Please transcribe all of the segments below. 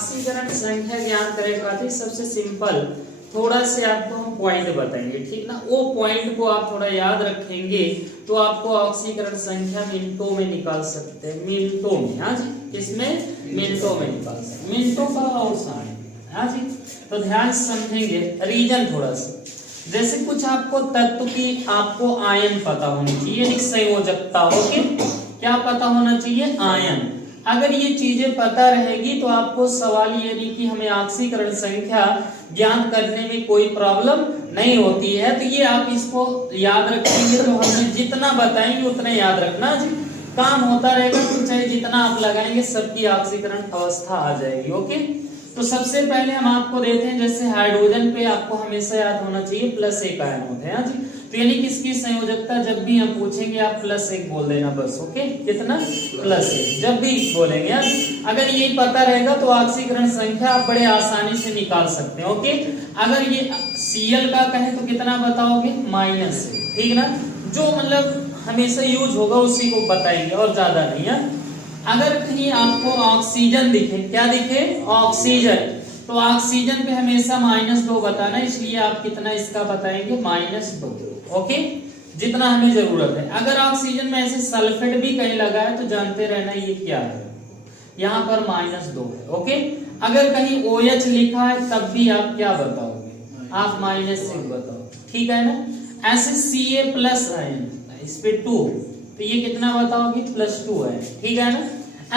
ऑक्सीकरण संख्या ज्ञात करेगा तो सबसे सिंपल थोड़ा से आपको हम पॉइंट बताएंगे, ठीक ना। वो पॉइंट को आप थोड़ा याद रखेंगे तो आपको ऑक्सीकरण संख्या मिनटों में निकाल सकते हैं, मिनटों में। हाँ जी, किसमें? मिनटों में निकाल सकते, मिनटों का अवसान है। हाँ जी, तो ध्यान से समझेंगे रीजन थोड़ा सा। जैसे कुछ आपको तत्व की आपको आयन पता होनी चाहिए, संयोजकता ओके, क्या पता होना चाहिए? आयन। अगर ये चीजें पता रहेगी तो आपको सवाल ये नहीं कि हमें ऑक्सीकरण संख्या ज्ञात करने में कोई प्रॉब्लम नहीं होती है। तो ये आप इसको याद रखेंगे तो हमें जितना बताएंगे उतना याद रखना जी, काम होता रहेगा। तो चाहे जितना आप लगाएंगे सबकी ऑक्सीकरण अवस्था आ जाएगी। ओके, तो सबसे पहले हम आपको देते हैं, जैसे हाइड्रोजन पे आपको हमेशा याद होना चाहिए +1 आयन होते हैं। हाँ जी, तो यानी किसकी संयोजकता जब भी हम पूछेंगे आप +1 बोल देना बस। ओके, कितना? +1 जब भी बोलेंगे। यार अगर ये पता रहेगा तो ऑक्सीकरण संख्या आप बड़े आसानी से निकाल सकते हैं। ओके, अगर ये Cl का कहे तो कितना बताओगे? -1, ठीक ना। जो मतलब हमेशा यूज होगा उसी को बताएंगे और ज्यादा नहीं है। अगर कहीं आपको ऑक्सीजन दिखे, क्या दिखे? ऑक्सीजन, तो ऑक्सीजन पे हमेशा -2 बताना, इसलिए आप कितना इसका बताएंगे? -2। ओके, जितना हमें जरूरत है। अगर ऑक्सीजन में ऐसे सल्फेट भी कहीं लगा है तो जानते रहना ये क्या है, यहाँ पर -2 है। ओके, अगर कहीं OH लिखा है तब भी आप क्या बताओगे? आप -1 बताओ, ठीक है ना। ऐसे Ca+ आयन इस पे 2, तो ये कितना बताओगे? +2 है, ठीक है ना।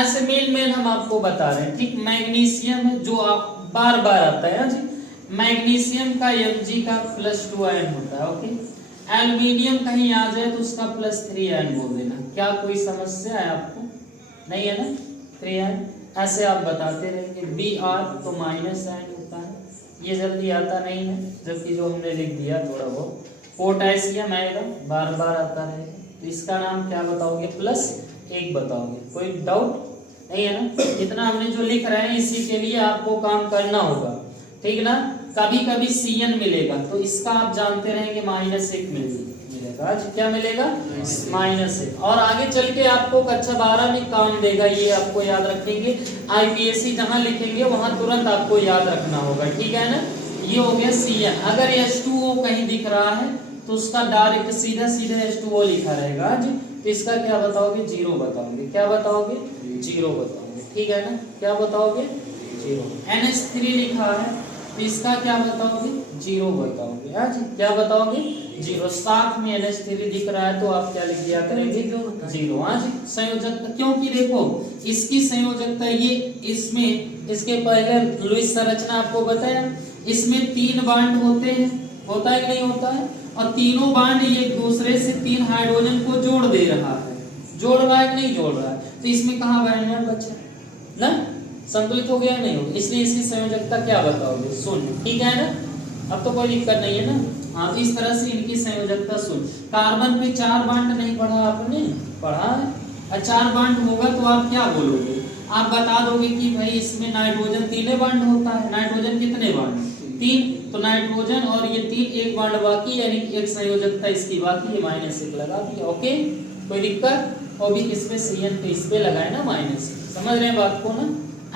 ऐसे मेन हम आपको बता रहे हैं, ठीक। मैग्नीशियम है जो आप बार बार आता है जी, मैग्नीशियम का Mg का +2 आयन होता है। ओके, एल्यूमिनियम कहीं आ जाए तो उसका +3 आयन बोल देना। क्या कोई समस्या है आपको? नहीं है ना, 3 आयन ऐसे आप बताते रहेंगे। Br तो माइनस आयन होता है, ये जल्दी आता नहीं है, जबकि जो हमने लिख दिया थोड़ा बहुत। पोटेशियम आएगा, बार बार आता रहेगा, तो इसका नाम क्या बताओगे? +1 बताओगे। कोई डाउट नहीं है ना। इतना हमने जो लिख रहे हैं इसी के लिए आपको काम करना होगा, ठीक ना। कभी कभी Cn मिलेगा तो इसका आप जानते रहेंगे -1 मिलेगा। आज क्या मिलेगा? -1। और आगे चल के आपको कक्षा 12 में काम देगा, ये आपको याद रखेंगे। IPSC जहां लिखेंगे वहां तुरंत आपको याद रखना होगा, ठीक है ना। ये हो गया Cn। अगर H2O कहीं दिख रहा है तो उसका डायरेक्ट सीधा H2O लिखा रहेगा जी, तो इसका क्या बताओगे? 0 बताओगे। क्या बताओगे? 0 बताओगे, ठीक है ना। क्या बताओगे? 0। NH3 लिखा है तो इसका क्या बताओगे? 0 बताओगे। हाँ जी, क्या बताओगे? 0। साथ में NH3 दिख रहा है तो आप क्या लिख दिया करेंगे? 0। हाँ जी, संयोजकता, क्योंकि देखो इसकी संयोजकता ये इसमें, इसके पहले लुईस संरचना आपको बताया, इसमें 3 बांड होते हैं, होता है कि नहीं होता है, और तीनों बांड एक दूसरे से 3 हाइड्रोजन को जोड़ दे रहा है। जोड़ रहा है कि नहीं जोड़ रहा है? तो इसमें कहाँ बनेगा बच्चा ना, संतुलित हो गया नहीं होगा, इसलिए इसकी संयोजकता क्या बताओगे? 0, ठीक है ना। अब तो कोई दिक्कत नहीं है ना। हाँ, इस तरह से इनकी संयोजकता 0। कार्बन पे 4 बांड नहीं पढ़ा आपने? पढ़ा है। और 4 बांड होगा तो आप क्या बोलोगे? आप बता दोगे कि भाई इसमें नाइट्रोजन 3 बांड होता है। नाइट्रोजन कितने बांड? 3। तो नाइट्रोजन और ये 3 एक बांड बाकी, यानी एक संयोजकता इसकी बाकी है, -1 लगा दिया। ओके, कोई दिक्कत? और भी किसपे? Cn पे, इस पे लगाए ना -1। समझ रहे हैं बात को ना,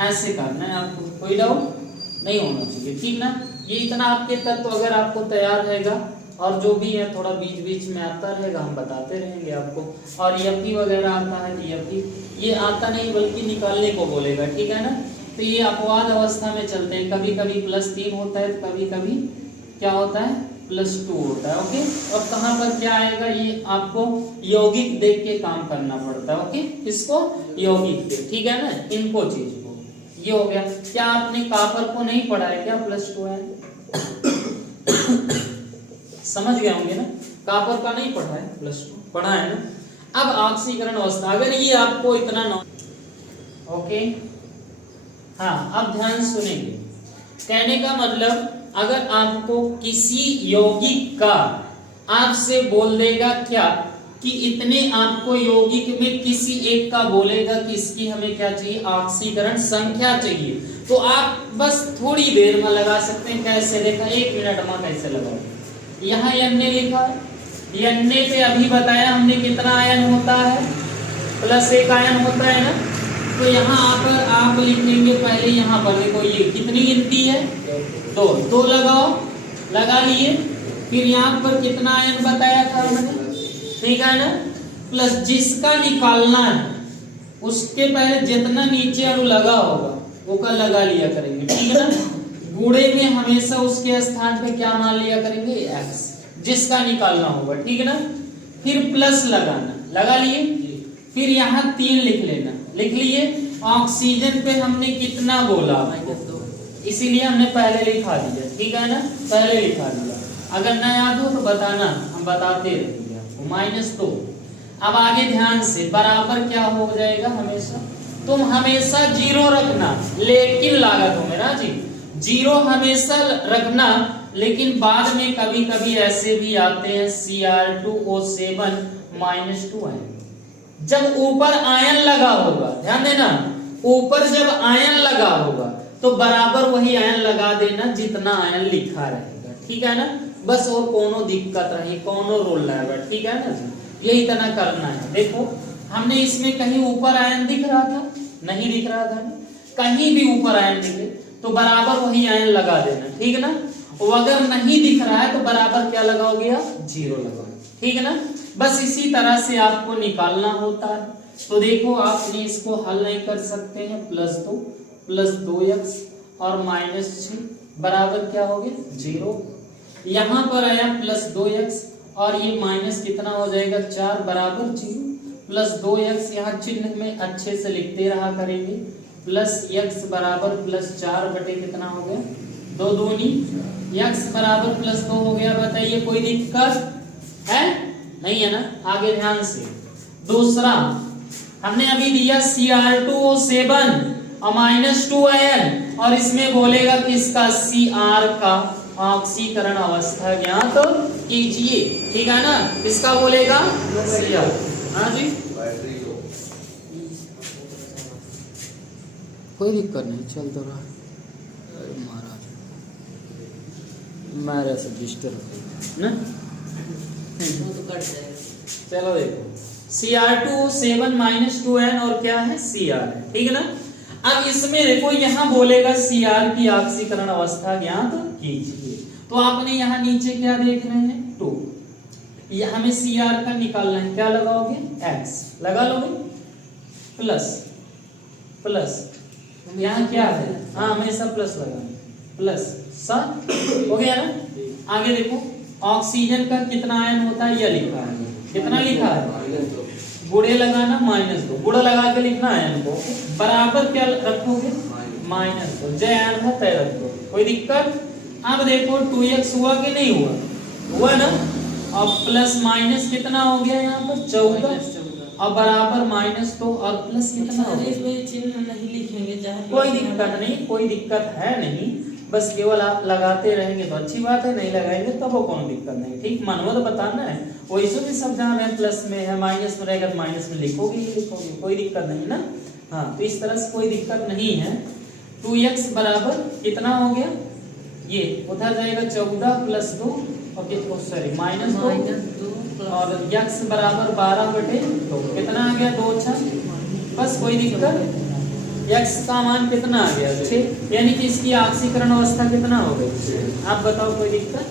ऐसे करना है आपको, कोई डाउट नहीं होना चाहिए, ठीक ना। ये इतना आपके तत्व अगर आपको तैयार रहेगा, और जो भी है थोड़ा बीच बीच में आता रहेगा, हम बताते रहेंगे आपको। और Fe वगैरह आता है, Fe ये आता नहीं बल्कि निकालने को बोलेगा, ठीक है ना। तो ये अपवाद अवस्था में चलते हैं, कभी कभी +3 होता है, कभी कभी क्या होता है? +2 होता है। ओके, और कहाँ पर क्या आएगा ये आपको यौगिक देख के काम करना पड़ता है। ओके, किसको? यौगिक देख, ठीक है ना, इनको चीज को। ये हो गया। क्या आपने कॉपर को नहीं पढ़ा है क्या? +2 है, समझ गए होंगे ना। कॉपर का नहीं पढ़ा है, +2 पढ़ा है ना। अब ऑक्सीकरण अवस्था, अगर ये आपको इतना ओके, हाँ, अब ध्यान सुनेंगे। कहने का मतलब, अगर आपको किसी यौगिक का आपसे बोल देगा क्या कि इतने आपको यौगिक में किसी एक का बोलेगा कि इसकी हमें क्या चाहिए? ऑक्सीकरण संख्या चाहिए, तो आप बस थोड़ी देर में लगा सकते हैं। कैसे? देखा, 1 मिनट में कैसे लगाओ। यहाँ Na लिखा है, Na पे अभी बताया हमने कितना आयन होता है? +1 आयन होता है ना। तो यहाँ पर आप लिखेंगे पहले, यहाँ पर देखो ये कितनी गिनती है, 2, 2 लगाओ, लगा लिए। फिर यहाँ पर कितना आयन बताया था मैंने, ठीक है ना, प्लस जिसका निकालना है उसके पहले जितना नीचे अणु लगा होगा वो का लगा लिया करेंगे, ठीक है ना। गुणे में हमेशा उसके स्थान पे क्या मान लिया करेंगे, x, जिसका निकालना होगा, ठीक है ना। फिर प्लस लगाना, लगा लिए। फिर यहाँ 3 लिख लेना, लिख लिए। ऑक्सीजन पे हमने कितना बोला, इसीलिए हमने पहले लिखा दिया, ठीक है ना, पहले लिखा दिया। अगर ना याद हो तो बताना, हम बताते रहेंगे आपको, -2। अब आगे ध्यान से, बराबर क्या हो जाएगा, हमेशा तुम हमेशा 0 रखना, लेकिन लागत हो मेरा जी 0 हमेशा रखना, लेकिन बाद में कभी कभी ऐसे भी आते हैं Cr2O7 -2 आयन। जब ऊपर आयन लगा होगा, ध्यान देना, ऊपर जब आयन लगा होगा तो बराबर वही आयन लगा देना जितना आयन लिखा रहेगा, ठीक है ना। बस और कोनो दिक्कत रही, कोनो रोल रहेगा, ठीक है ना जी, यही तरह करना है। देखो हमने इसमें कहीं ऊपर आयन दिख रहा था, नहीं दिख रहा था, कहीं भी ऊपर आयन दिखे तो बराबर वही आयन लगा देना, ठीक ना। और अगर नहीं दिख रहा है तो बराबर क्या लगाओगे आप, 0 लगाओ, ठीक है ना। बस इसी तरह से आपको निकालना होता है। तो देखो आपने इसको हल नहीं कर सकते हैं, +2 + 2x और -6 बराबर क्या हो गया, 0। यहाँ पर आया +2x और ये माइनस कितना हो जाएगा, 4 बराबर 0 + 2x, यहाँ चिन्ह में अच्छे से लिखते रहा करेंगे, +x बराबर +4 बटे कितना हो गया, 2 दूनी, x बराबर +2 हो गया। बताइए कोई दिक्कत है, नहीं है ना। आगे ध्यान से, दूसरा हमने अभी दिया Cr2O7 और -2 आयन, और इसमें बोलेगा किसका, Cr का ऑक्सीकरण अवस्था ज्ञात कीजिए, ठीक है ना। किसका बोलेगा, Cr, हाँ जी, कोई दिक्कत नहीं, चल तो रहा महाराज, मेरा से डिस्टर्ब ना, चलो देखो Cr2O7 -2n और क्या है, Cr है, ठीक है ना। अब इसमें देखो यहाँ बोलेगा Cr की ऑक्सीकरण अवस्था ज्ञात कीजिए, तो आपने यहाँ नीचे क्या देख रहे हैं, 2, ये हमें Cr का निकालना है, क्या लगाओगे, x लगा लोगे, प्लस यहाँ क्या है, हाँ हमेशा प्लस लगाना, +7 हो गया ना। आगे देखो ऑक्सीजन का कितना आयन होता है, यह लिखा है, कितना लिखा है, गुणे लगाना, -2, गुणा लगा के लिखना आयन को, बराबर क्या रखोगे, -2, जय आयन है तय रख दो, कोई दिक्कत। अब देखो 2x हुआ कि नहीं हुआ, हुआ ना, और प्लस माइनस कितना हो गया यहाँ पर, 14 और बराबर -2 और प्लस कितना हो गया, चिन्ह नहीं लिखेंगे, कोई दिक्कत नहीं, कोई दिक्कत है नहीं, बस केवल आप लगाते रहेंगे तो अच्छी बात है, नहीं लगाएंगे तो वो कोई दिक्कत नहीं, ठीक। मनवा तो बताना है, वैसे भी सब जहाँ में प्लस में है, माइनस में रहेगा तो माइनस में लिखोगे ही लिखोगे, कोई दिक्कत नहीं ना। हाँ तो इस तरह से कोई दिक्कत नहीं है। 2x बराबर कितना हो गया, ये उधर जाएगा 14 + 2 और सॉरी -2 और x बराबर 12 बटे 2, कितना आ गया, 2 6, बस कोई दिक्कत। x का मान कितना आ गया, 6, यानी कि इसकी ऑक्सीकरण अवस्था कितना हो गई, आप बताओ, कोई दिक्कत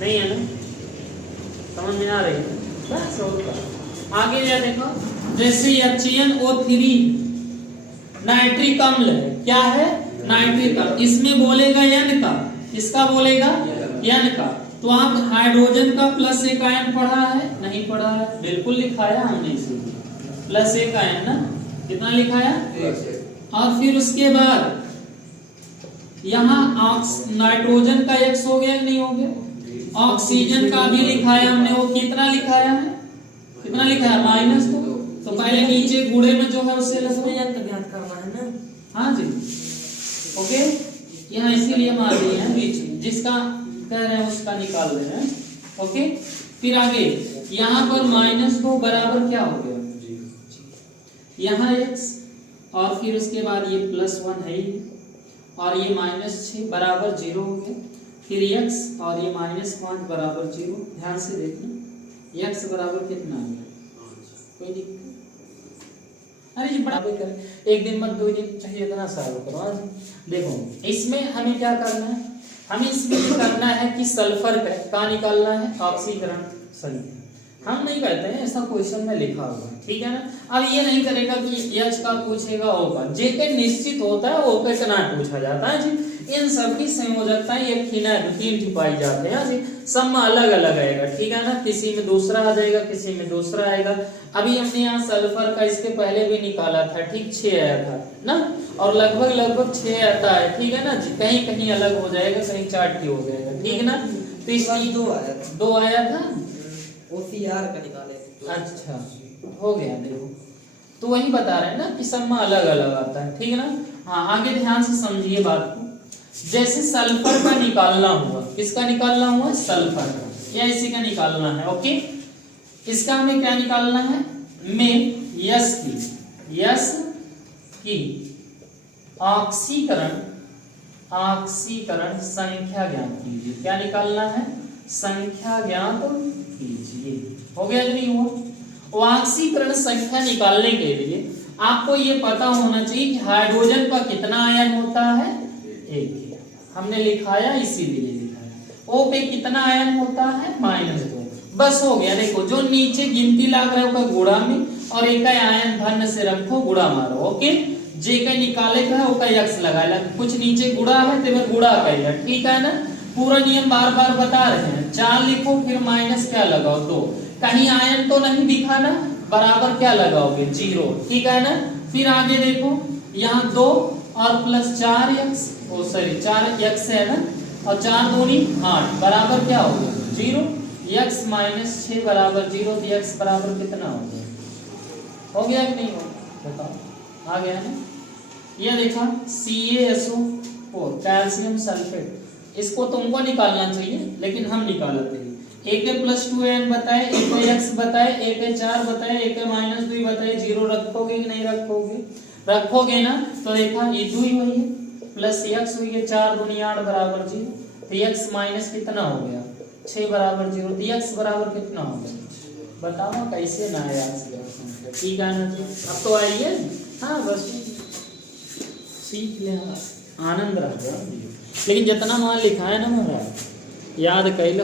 नहीं है ना, समझ में आ रही है, बस होगा। आगे क्या देखो, जैसे HNO3 नाइट्रिक अम्ल है, क्या है, नाइट्रिक अम्ल, इसमें बोलेगा n का, इसका बोलेगा n का, तो आप हाइड्रोजन का +1 आयन पढ़ा है, नहीं पढ़ा है, बिल्कुल लिखाया हमने इसे, +1 आयन ना, कितना लिखाया, और फिर उसके बाद यहाँ नाइट्रोजन का X हो गया नहीं हो गया, ऑक्सीजन का भी लिखाया हमने, वो कितना लिखाया है, कितना लिखाया, -2, तो पहले नीचे गुणे में जो है उससे ज्ञात करना है ना, हाँ जी, ओके। यहाँ इसीलिए मार दिए हैं बीच में, जिसका कह रहे हैं उसका निकाल रहे हैं, ओके। फिर आगे यहाँ पर -2 बराबर क्या हो गया, यहाँ x और फिर उसके बाद ये +1 है ही, और ये -6 बराबर 0 हो गया, फिर x और ये -5 बराबर 0, ध्यान से देखना, x बराबर कितना आ गया, कोई दिक्कत। अरे जी बड़ा पे कर, एक दिन मत 2 दिन चाहिए इतना सॉल्व करो। हाँ जी देखो इसमें हमें क्या करना है, हमें इसमें ये करना है कि सल्फर का निकालना है ऑक्सीकरण संख्या। हम नहीं करते हैं, ऐसा क्वेश्चन में लिखा हुआ है, ठीक है ना। अब ये नहीं करेगा कि एच का पूछेगा ओ का, जे के निश्चित होता है ओ के ना पूछा जाता है जी। इन सब की संयोजकताएं एक थी ना 2-3 थी पाई जाते हैं जी, सब में अलग अलग आएगा, ठीक है ना। किसी में दूसरा आ जाएगा, किसी में दूसरा आएगा। अभी हमने यहाँ सल्फर का इसके पहले भी निकाला था, ठीक 6 आया था ना, और लगभग 6 आता है, ठीक है ना जी। कहीं कहीं अलग हो जाएगा, कहीं 4 हो जाएगा, ठीक है ना। तो इसलिए 2 आया था OCR का निकाले। अच्छा हो गया देखो, तो वही बता रहे हैं ना कि सब में अलग अलग आता है, ठीक है ना। हाँ आगे ध्यान से समझिए बात को। जैसे सल्फर का निकालना हुआ, किसका निकालना हुआ, सल्फर का, या इसी का निकालना है, ओके। इसका हमें क्या निकालना है, में यस की ऑक्सीकरण संख्या ज्ञात कीजिए। क्या निकालना है, संख्या ज्ञात कीजिए। हो गया कि नहीं हुआ। ऑक्सीकरण संख्या निकालने के लिए आपको ये पता होना चाहिए कि हाइड्रोजन का कितना आयन होता है, 1। हमने लिखाया इसीलिए लिखाया। O पे कितना आयन होता है, -2। बस हो गया। देखो जो नीचे गिनती लाग रहा है गुणा में, और एक आयन धन से रखो, गुणा मारो, ओके। जे का निकाले का है ओका यक्स लगाएला, कुछ नीचे गुणा है तो मैं गुणा करेगा, ठीक है ना। पूरा नियम बार बार बता रहे हैं। 4 लिखो फिर माइनस क्या लगाओ 2, कहीं आयन तो नहीं दिखा ना, बराबर क्या लगाओगे 0, ठीक है ना। फिर आगे देखो यहाँ 2 और प्लस 4x, ओ सॉरी 4x है ना, और 4 दूनी 8 बराबर क्या होगा 0। x - 6 बराबर 0, तो x बराबर कितना हो गया, हो गया कि नहीं हो, बताओ। आ गया ना। ये देखा CaSO4 कैल्शियम सल्फेट, इसको तुमको निकालना चाहिए लेकिन हम निकालते हैं। एक +2n बताए, एक x बताए, एक 4 बताए, एक -2 बताए। 0 रखोगे कि नहीं रखोगे, रखोगे ना। तो देखा ये 2 ही हुई है, प्लस x हुई है, 4 दूनी 8 बराबर 0। तो x माइनस कितना हो गया 6 बराबर 0। तो x बराबर कितना हो गया, बताओ कैसे ना याद किया, ठीक है ना। अब तो आइए, हाँ बस सीख ले, आनंद रहा। लेकिन जितना मान लिखा है ना महाराज याद कर लो।